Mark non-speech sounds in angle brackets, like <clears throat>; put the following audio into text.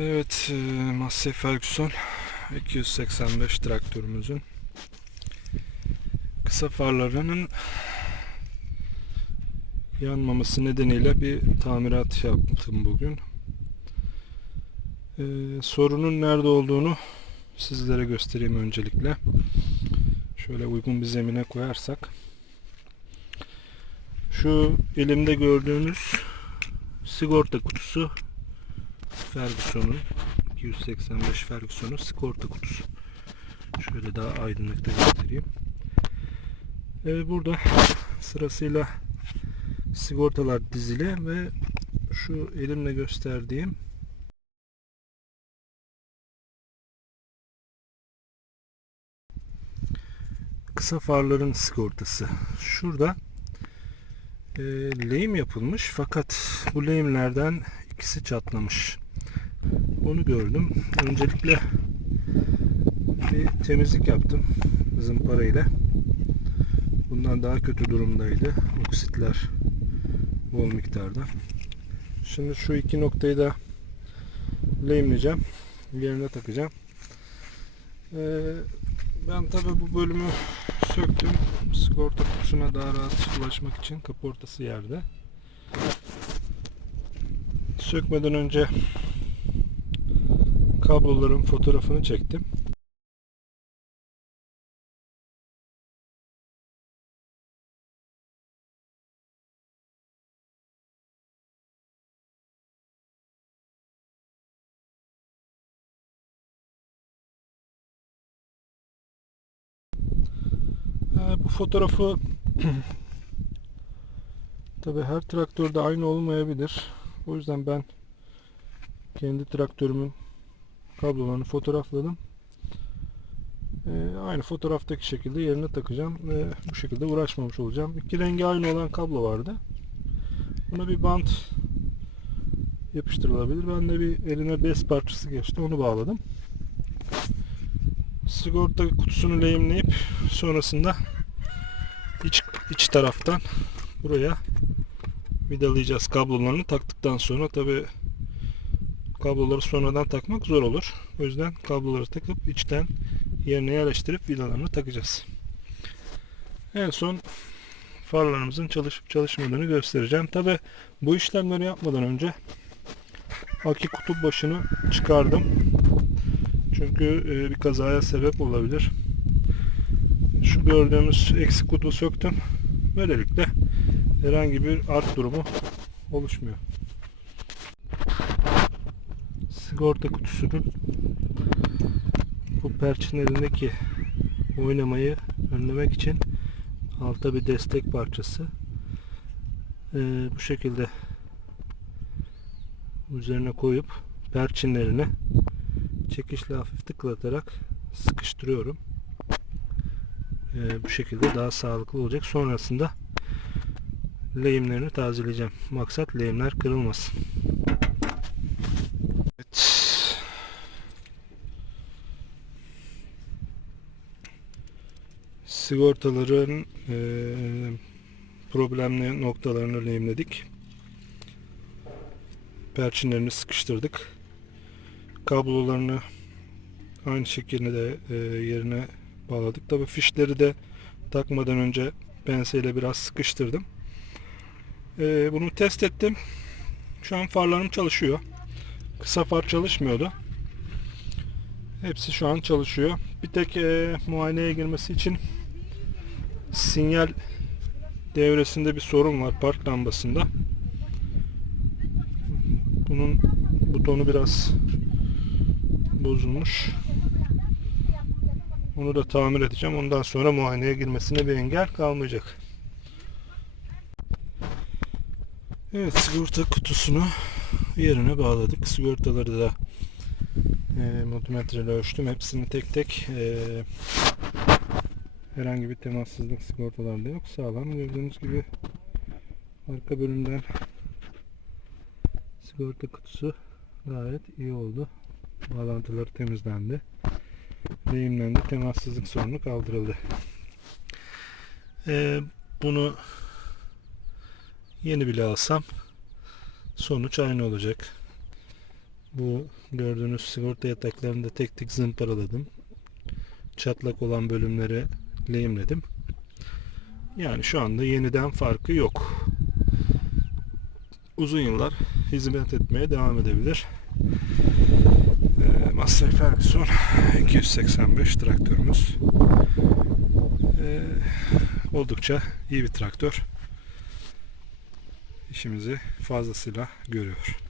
Evet, e, Massey Ferguson 285 traktörümüzün kısa farlarının yanmaması nedeniyle bir tamirat yaptım bugün. E, sorunun nerede olduğunu sizlere göstereyim öncelikle. Şöyle uygun bir zemine koyarsak. Şu elimde gördüğünüz sigorta kutusu Ferguson'un 285 Ferguson'un sigorta kutusu. Şöyle daha aydınlıkta göstereyim. Evet burada sırasıyla sigortalar dizili ve şu elimle gösterdiğim kısa farların sigortası. Şurada e, lehim yapılmış fakat bu lehimlerden ikisi çatlamış. Onu gördüm. Öncelikle bir temizlik yaptım zımpara ile. Bundan daha kötü durumdaydı. Oksitler bol miktarda. Şimdi şu iki noktayı da lehimleyeceğim. Yerine takacağım. Ee, ben tabi bu bölümü söktüm. Sigorta kutusuna daha rahat ulaşmak için kaportası yerde. Sökmeden önce kabloların fotoğrafını çektim. Ee, Bu fotoğrafı <clears throat> tabi her traktörde aynı olmayabilir. O yüzden ben kendi traktörümün kablolarını fotoğrafladım. Ee, aynı fotoğraftaki şekilde yerine takacağım ve bu şekilde uğraşmamış olacağım. İki rengi aynı olan kablo vardı. Buna bir bant yapıştırılabilir. Ben de bir elime bez parçası geçti. Onu bağladım. Sigorta kutusunu lehimleyip sonrasında iç, iç taraftan buraya vidalayacağız kablolarını taktıktan sonra tabi kabloları sonradan takmak zor olur. O yüzden kabloları takıp içten yerine yerleştirip vidalarını takacağız. En son farlarımızın çalışıp çalışmadığını göstereceğim. Tabi bu işlemleri yapmadan önce akü kutup başını çıkardım. Çünkü e, bir kazaya sebep olabilir. Şu gördüğümüz eksik kutu söktüm. Böylelikle herhangi bir art durumu oluşmuyor. Sigorta kutusunun bu perçinlerindeki oynamayı önlemek için altta bir destek parçası. Ee, bu şekilde üzerine koyup perçinlerini çekişle hafif tıklatarak sıkıştırıyorum. Ee, bu şekilde daha sağlıklı olacak. Sonrasında lehimlerini tazeleyeceğim. Maksat lehimler kırılmasın. Evet. Sigortaların e, problemli noktalarını lehimledik. Perçinlerini sıkıştırdık. Kablolarını aynı şekilde e, yerine bağladık. Tabi fişleri de takmadan önce penseyle biraz sıkıştırdım. E, bunu test ettim. Şu an farlarım çalışıyor. Kısa far çalışmıyordu. Hepsi şu an çalışıyor. Bir tek e, muayeneye girmesi için sinyal devresinde bir sorun var park lambasında. Bunun butonu biraz bozulmuş. Onu da tamir edeceğim. Ondan sonra muayeneye girmesine bir engel kalmayacak. Evet sigorta kutusunu yerine bağladık. Sigortaları da e, multimetreyle ölçtüm. Hepsini tek tek e, herhangi bir temassızlık sigortalarda yok. Sağlam. Gördüğünüz gibi arka bölümden sigorta kutusu gayet iyi oldu. Bağlantıları temizlendi. Lehimlendi. Temassızlık sorunu kaldırıldı. Ee, bunu yeni bile alsam sonuç aynı olacak. Bu gördüğünüz sigorta yataklarını da tek tek zımparaladım. Çatlak olan bölümleri lehimledim. Yani şu anda yeniden farkı yok. Uzun yıllar hizmet etmeye devam edebilir. Ee, Massey Ferguson 285 traktörümüz. Ee, oldukça iyi bir traktör. İşimizi fazlasıyla görüyor.